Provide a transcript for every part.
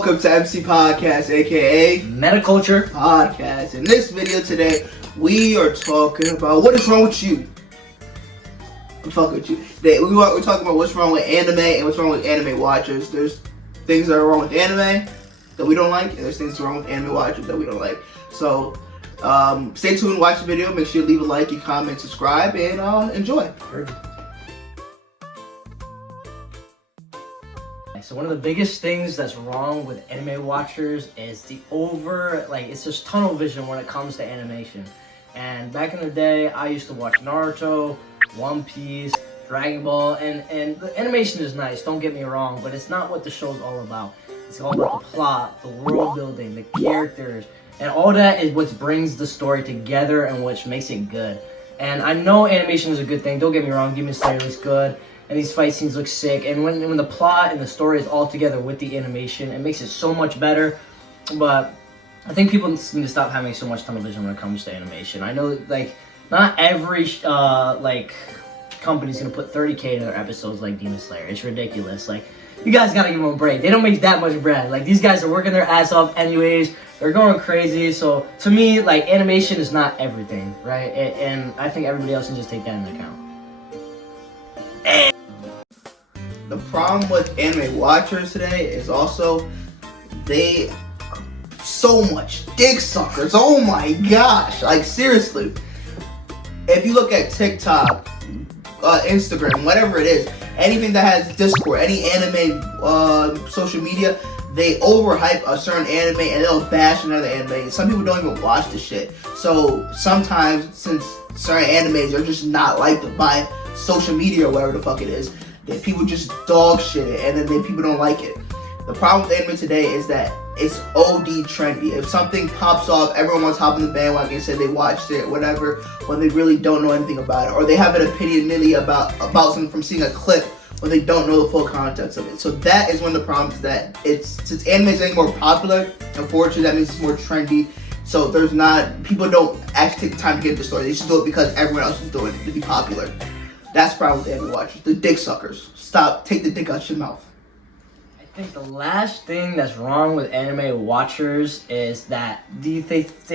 Welcome to MCpodcast, aka Metaculture Podcast. In this video today, we are talking about what is wrong with you. I'm fucking with you. We're talking about what's wrong with anime and what's wrong with anime watchers. There's things that are wrong with anime that we don't like, and there's things that are wrong with anime watchers that we don't like. So, stay tuned, watch the video, make sure you leave a like, you comment, subscribe, and enjoy. So one of the biggest things that's wrong with anime watchers is it's just tunnel vision when it comes to animation. And back in the day, I used to watch Naruto, One Piece, Dragon Ball, and the animation is nice, don't get me wrong, but it's not what the show's all about. It's all about the plot, the world building, the characters, and all that is what brings the story together and which makes it good. And I know animation is a good thing, don't get me wrong, Demon Slayer looks good, and these fight scenes look sick, and when the plot and the story is all together with the animation, it makes it so much better. But I think people need to stop having so much tunnel vision when it comes to animation. I know, not every company's gonna put 30K in their episodes like Demon Slayer. It's ridiculous. You guys gotta give them a break. They don't make that much bread. These guys are working their ass off anyways. They're going crazy. So to me, animation is not everything, right? And I think everybody else can just take that into account. The problem with anime watchers today is also they are so much dick suckers. Oh my gosh. Seriously. If you look at TikTok, Instagram, whatever it is, anything that has Discord, any anime social media, they overhype a certain anime and they'll bash another anime. Some people don't even watch the shit. So sometimes, since certain animes are just not liked by social media or whatever the fuck it is, that people just dog shit it and then people don't like it. The problem with anime today is that it's OD trendy. If something pops off, everyone wants to hop on the bandwagon and say they watched it, whatever, when they really don't know anything about it, or they have an opinion merely about something from seeing a clip when they don't know the full context of it. So that is one of the problems, that since anime is getting more popular, unfortunately that means it's more trendy. So people don't actually take the time to get the story. They just do it because everyone else is doing it to be popular. That's the problem with anime watchers. The dick suckers. Stop. Take the dick out your mouth. I think the last thing that's wrong with anime watchers is that they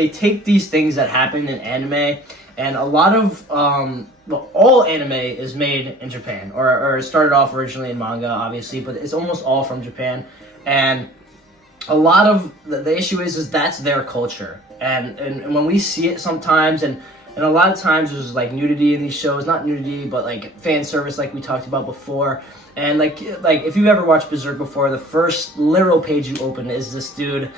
take these things that happen in anime, and a lot of all anime is made in Japan, or it started off originally in manga, obviously, but it's almost all from Japan. And a lot of the issue is that's their culture, and when we see it sometimes, and a lot of times there's nudity in these shows, not nudity, but fan service like we talked about before. And if you've ever watched Berserk before, the first literal page you open is this dude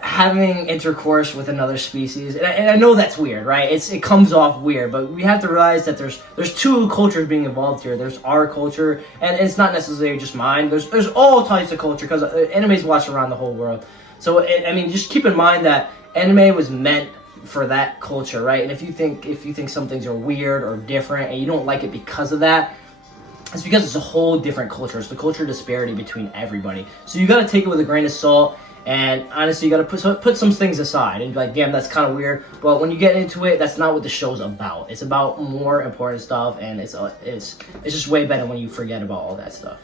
having intercourse with another species. And I know that's weird, right? It comes off weird, but we have to realize that there's two cultures being involved here. There's our culture, and it's not necessarily just mine. There's all types of culture, because anime's watched around the whole world. So just keep in mind that anime was meant for that culture, right? And if you think some things are weird or different and you don't like it because of that, it's because it's a whole different culture. It's the culture disparity between everybody. So you got to take it with a grain of salt, and honestly, you got to put some things aside and be like, damn, that's kind of weird. But when you get into it, that's not what the show's about. It's about more important stuff, and it's just way better when you forget about all that stuff.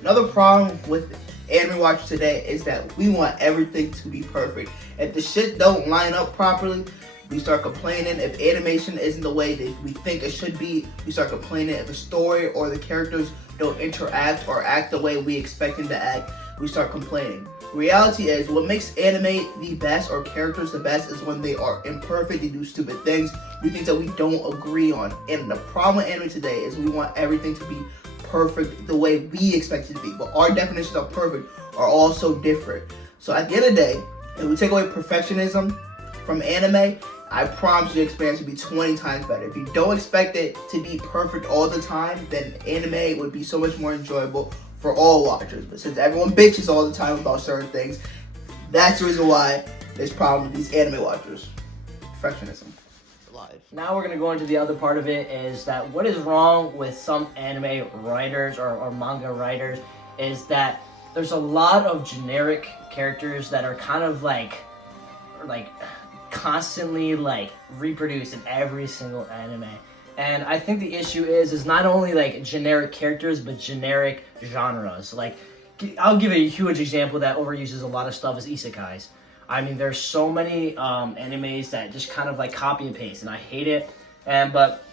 Another problem with anime watchers today is that we want everything to be perfect. If the shit don't line up properly, we start complaining. If animation isn't the way that we think it should be, we start complaining. If the story or the characters don't interact or act the way we expect them to act, we start complaining. Reality is, what makes anime the best, or characters the best, is when they are imperfect, they do stupid things, do things that we don't agree on. And the problem with anime today is we want everything to be perfect the way we expect it to be, but our definitions of perfect are all so different. So at the end of the day, if we take away perfectionism from anime, I promise you the experience will be 20 times better. If you don't expect it to be perfect all the time, then anime would be so much more enjoyable for all watchers. But since everyone bitches all the time about certain things, that's the reason why there's problem with these anime watchers. Perfectionism. Now we're going to go into the other part of it, is that what is wrong with some anime writers or manga writers is that there's a lot of generic characters that are kind of constantly reproduced in every single anime. And I think the issue is not only like generic characters, but generic genres. Like, I'll give a huge example that overuses a lot of stuff is isekais. I mean, there's so many animes that just kind of like copy and paste, and I hate it. But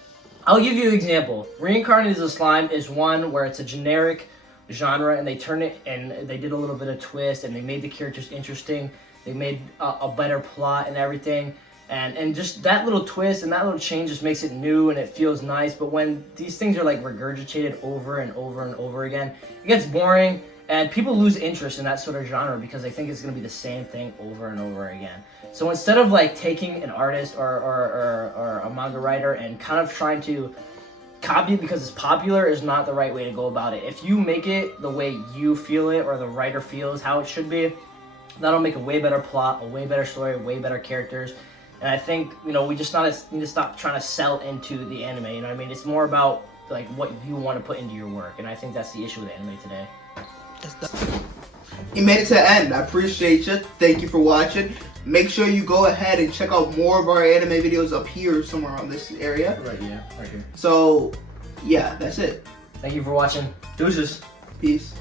I'll give you an example. Reincarnated as a Slime is one where it's a generic genre, and they turn it, and they did a little bit of twist, and they made the characters interesting. They made a better plot and everything. And just that little twist and that little change just makes it new and it feels nice. But when these things are like regurgitated over and over and over again, it gets boring and people lose interest in that sort of genre because they think it's going to be the same thing over and over again. So instead of like taking an artist or a manga writer and kind of trying to copy it because it's popular is not the right way to go about it. If you make it the way you feel it or the writer feels how it should be, that'll make a way better plot, a way better story, way better characters. And I think, you know, we just need to stop trying to sell into the anime, you know what I mean? It's more about, like, what you want to put into your work, and I think that's the issue with anime today. You made it to the end. I appreciate you. Thank you for watching. Make sure you go ahead and check out more of our anime videos up here, somewhere on this area. Right here. So, yeah, that's it. Thank you for watching. Deuces. Peace.